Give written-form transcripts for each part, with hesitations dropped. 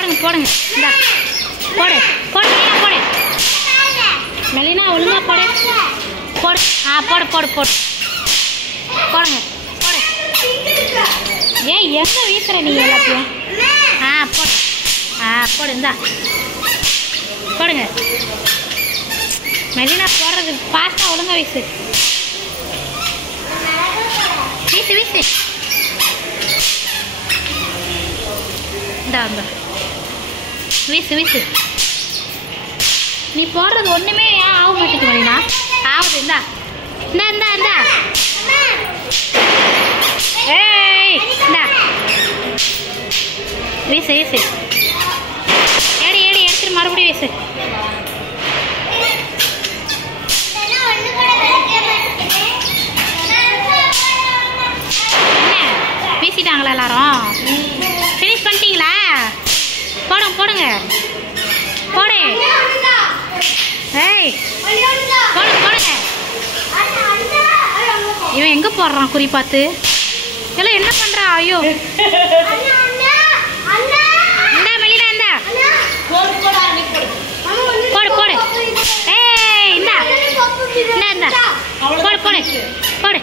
போடுங்க போடுங்க. இந்தா போடு போடு மெலினா போடு. மெலினா ஒழுங்கா போடு போடு. போடு போடு போடு போடுங்க போடு. ஏன் எங்கே வீசுற நீ எல்லாத்தையும்? போடு போடு. இந்தா போடுங்க. மெலினா போடுறது ஃபாஸ்ட்டாக ஒழுங்கா வீசு. வீசு வீசு. இந்தா இந்த வீசு வீசு. நீ போடுறது ஒன்றுமே ஏன் ஆக மாட்டேங்குது மெலினா? ஆகுது. இந்தா இந்தா இந்தா இந்தா. ஏய் இந்தா வீசு வீசு. ஏடி ஏடி எடுத்துட்டு மறுபடியும் வீசு. வீசிட்டாங்களா எல்லாரும்? ஃபினிஷ் பண்ணிட்டீங்களா? போடுங்க போடுங்க போடு. ஏய் போடுங்க போடுங்க. இவன் எங்கே போடுறான் குறி பார்த்து? எல்லாம் என்ன பண்ணுறா? ஐயோ இந்தா மெலினா இந்தா போடு போடு. ஏய் இந்தா இந்தா இந்தா போடு போடு போடு.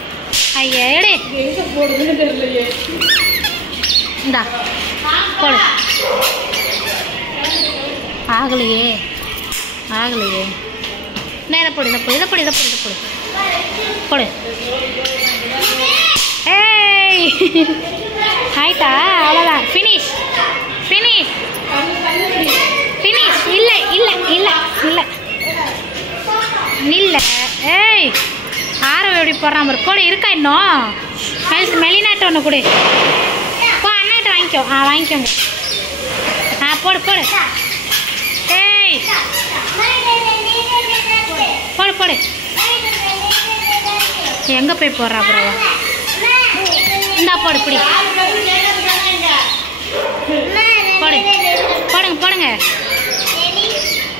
ஐயா எடு. இந்தா போடு. ஆகலையே ஆகலையே. இதை போடு இதை போடு இதை போடு இதை போடு இதை போடு போடு. ஏய் ஆயிட்டா? அவ்வளோதான். Finish finish finish. இல்லை இல்லை இல்லை இல்லை நில்ல. ஏய் ஆரவை எப்படி போடுறான் பாரு. போடு. இருக்கா இன்னும்? மெலினாட்ட ஒன்று கொடு. போ அண்ணாட்ட வாங்கிக்கோ. வாங்கிக்கோங்க. போடு போடு. ஏய் போடு போடு. எங்கே போய் போடுறா அப்புறம்? இந்தா போடு பிடி. போடு போடுங்க போடுங்க.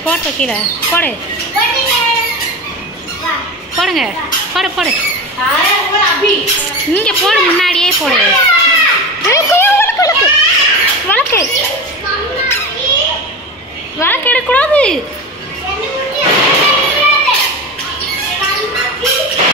போட்டு கீழே போடு போடுங்க போடு போடு. இங்கே போடு முன்னாடியே போடு.